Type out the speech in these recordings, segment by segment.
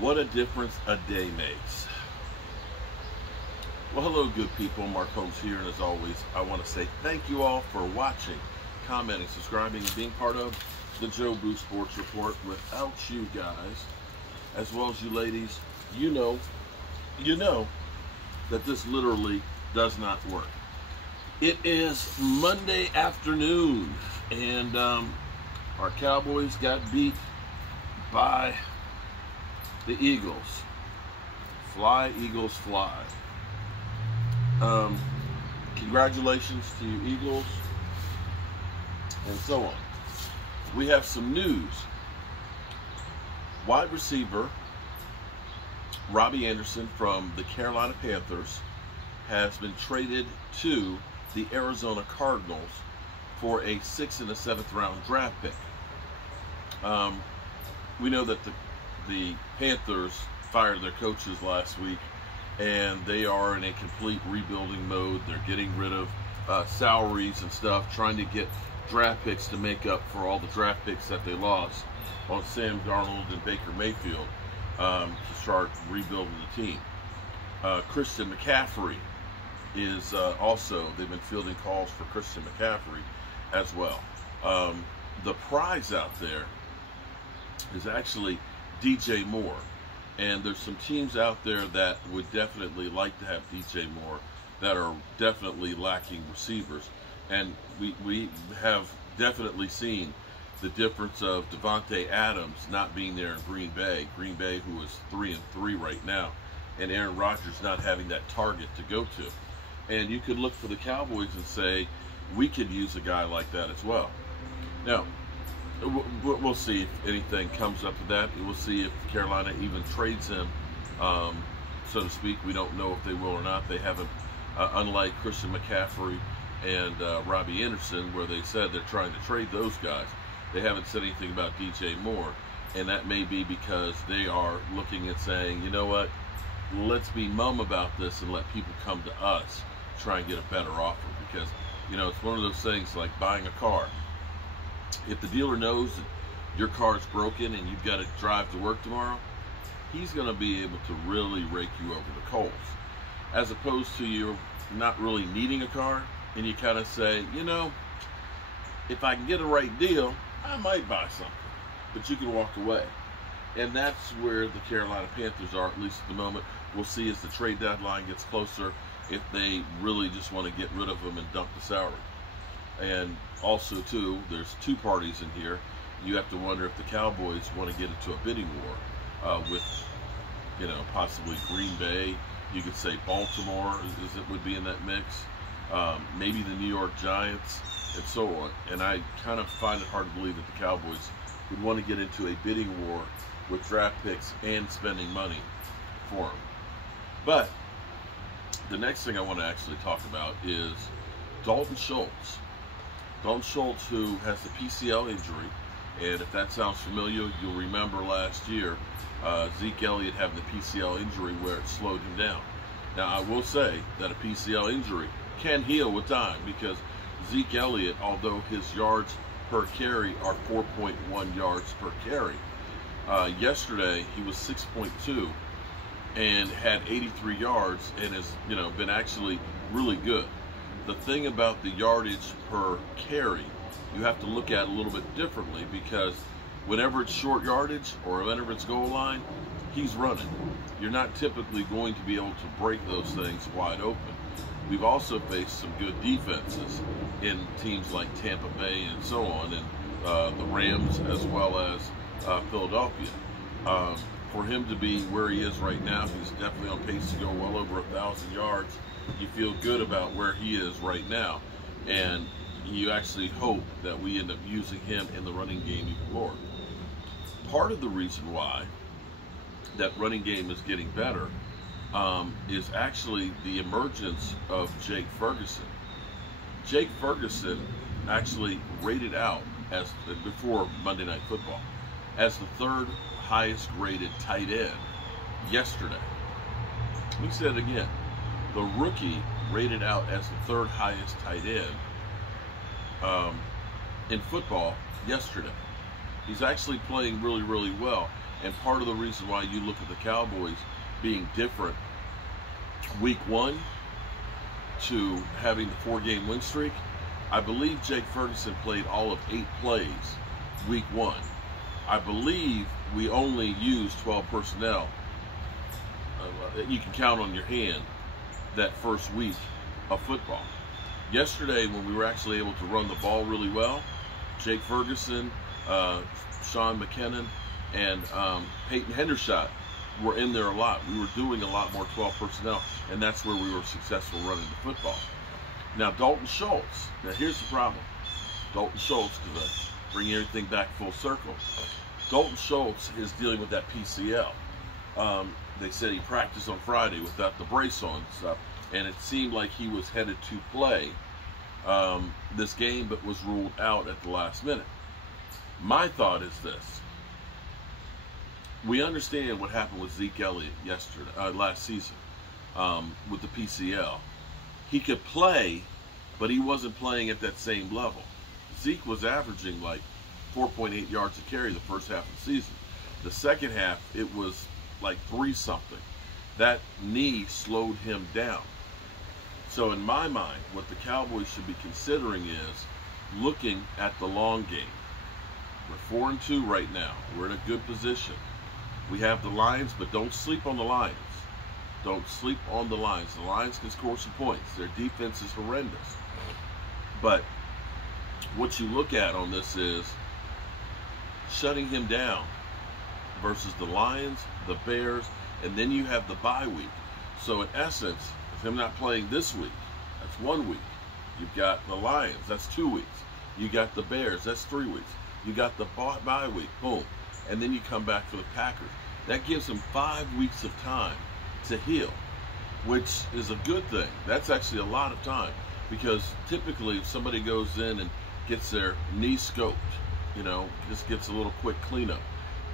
What a difference a day makes. Well, hello, good people. Mark Holmes here, and as always, I want to say thank you all for watching, commenting, subscribing, and being part of the Joe Boo Sports Report. Without you guys, as well as you ladies, you know that this literally does not work. It is Monday afternoon, and our Cowboys got beat by the Eagles. Fly, Eagles, fly. Congratulations to you, Eagles, and so on. We have some news. Wide receiver Robbie Anderson from the Carolina Panthers has been traded to the Arizona Cardinals for a 6th and a 7th round draft pick. We know that the Panthers fired their coaches last week, and they are in a complete rebuilding mode. They're getting rid of salaries and stuff, trying to get draft picks to make up for all the draft picks that they lost on Sam Darnold and Baker Mayfield to start rebuilding the team. Christian McCaffrey is also, they've been fielding calls for Christian McCaffrey as well. The prize out there is actually DJ Moore, and there's some teams out there that would definitely like to have DJ Moore that are definitely lacking receivers, and we have definitely seen the difference of Devontae Adams not being there in Green Bay, who is 3-3 right now, and Aaron Rodgers not having that target to go to. And you could look for the Cowboys and say, we could use a guy like that as well. Now, we'll see if anything comes up to that. We'll see if Carolina even trades him, so to speak. We don't know if they will or not. They haven't, unlike Christian McCaffrey and Robbie Anderson, where they said they're trying to trade those guys, they haven't said anything about DJ Moore. And that may be because they are looking and saying, you know what, let's be mum about this and let people come to us, try and get a better offer. Because, you know, it's one of those things like buying a car. If the dealer knows that your car's broken and you've got to drive to work tomorrow, he's going to be able to really rake you over the coals. As opposed to you not really needing a car, and you kind of say, you know, if I can get a right deal, I might buy something. But you can walk away. And that's where the Carolina Panthers are, at least at the moment. We'll see as the trade deadline gets closer if they really just want to get rid of him and dump the salary. And also, too, there's two parties in here. You have to wonder if the Cowboys want to get into a bidding war with, you know, possibly Green Bay. You could say Baltimore would be in that mix. Maybe the New York Giants, and so on. And I kind of find it hard to believe that the Cowboys would want to get into a bidding war with draft picks and spending money for them. But the next thing I want to actually talk about is Dalton Schultz. Dalton Schultz, who has the PCL injury, and if that sounds familiar, you'll remember last year Zeke Elliott having the PCL injury where it slowed him down. Now, I will say that a PCL injury can heal with time, because Zeke Elliott, although his yards per carry are 4.1 yards per carry, yesterday he was 6.2 and had 83 yards and has, you know, been actually really good. The thing about the yardage per carry, you have to look at it a little bit differently, because whenever it's short yardage or whenever it's goal line, he's running. You're not typically going to be able to break those things wide open. We've also faced some good defenses in teams like Tampa Bay and so on, and the Rams as well as Philadelphia. For him to be where he is right now, he's definitely on pace to go well over 1,000 yards. You feel good about where he is right now, and you actually hope that we end up using him in the running game even more. Part of the reason why that running game is getting better is actually the emergence of Jake Ferguson. Jake Ferguson actually rated out as, before Monday Night Football, as the 3rd highest graded tight end yesterday. Let me say it again. The rookie rated out as the 3rd highest tight end in football yesterday. He's actually playing really, really well. And part of the reason why you look at the Cowboys being different week 1 to having the 4-game win streak, I believe Jake Ferguson played all of 8 plays week 1. I believe we only used 12 personnel. You can count on your hand that first week of football. Yesterday, when we were actually able to run the ball really well, Jake Ferguson, Sean McKinnon, and Peyton Hendershot were in there a lot. We were doing a lot more 12 personnel, and that's where we were successful running the football. Now, Dalton Schultz. Now, here's the problem. Dalton Schultz, because I bring everything back full circle. Dalton Schultz is dealing with that PCL. They said he practiced on Friday without the brace on and stuff, and it seemed like he was headed to play this game, but was ruled out at the last minute. My thought is this. We understand what happened with Zeke Elliott last season with the PCL. He could play, but he wasn't playing at that same level. Zeke was averaging like 4.8 yards a carry the first half of the season. The second half, it was like 3-something. That knee slowed him down. So in my mind, what the Cowboys should be considering is looking at the long game. We're 4-2 right now. We're in a good position. We have the Lions, but don't sleep on the Lions. Don't sleep on the Lions. The Lions can score some points. Their defense is horrendous. But what you look at on this is shutting him down versus the Lions, the Bears, and then you have the bye week. So in essence, if him not playing this week, that's 1 week. You've got the Lions, that's 2 weeks. You got the Bears, that's 3 weeks. You got the bye week, boom. And then you come back for the Packers. That gives him 5 weeks of time to heal, which is a good thing. That's actually a lot of time, because typically if somebody goes in and gets their knee scoped, just gets a little quick cleanup,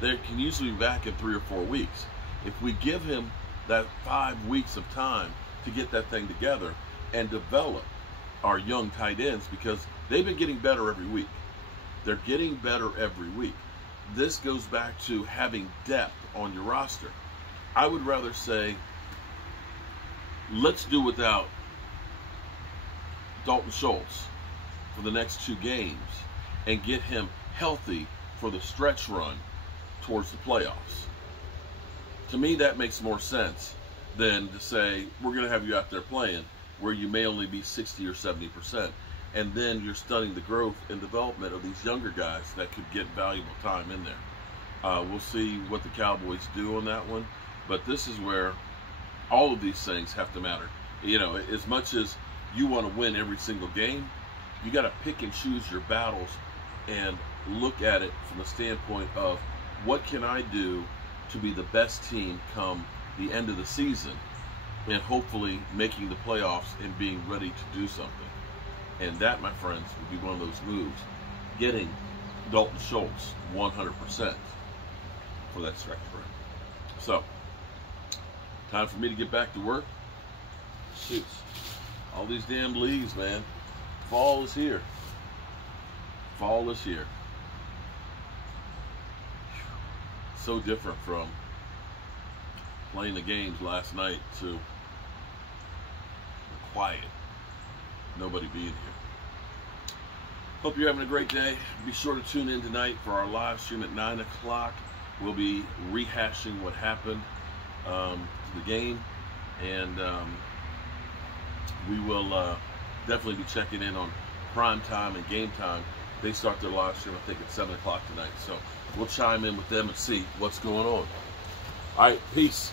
they can usually be back in 3 or 4 weeks. If we give him that 5 weeks of time to get that thing together and develop our young tight ends, because they've been getting better every week. They're getting better every week. This goes back to having depth on your roster. I would rather say, let's do without Dalton Schultz for the next 2 games and get him healthy for the stretch run towards the playoffs. To me, that makes more sense than to say, we're going to have you out there playing where you may only be 60 or 70%. And then you're stunning the growth and development of these younger guys that could get valuable time in there. We'll see what the Cowboys do on that one. But this is where all of these things have to matter. As much as you want to win every single game, you got to pick and choose your battles and look at it from the standpoint of, what can I do to be the best team come the end of the season, and hopefully making the playoffs and being ready to do something. And that, my friends, would be one of those moves. Getting Dalton Schultz 100% for that stretch run. So, time for me to get back to work. Shoot. All these damn leaves, man. Fall is here. Fall is here. So different from playing the games last night to the quiet. Nobody being here. Hope you're having a great day. Be sure to tune in tonight for our live stream at 9 o'clock. We'll be rehashing what happened to the game, and we will definitely be checking in on prime time and game time. They start their live stream, I think, at 7 o'clock tonight. So we'll chime in with them and see what's going on. All right, peace.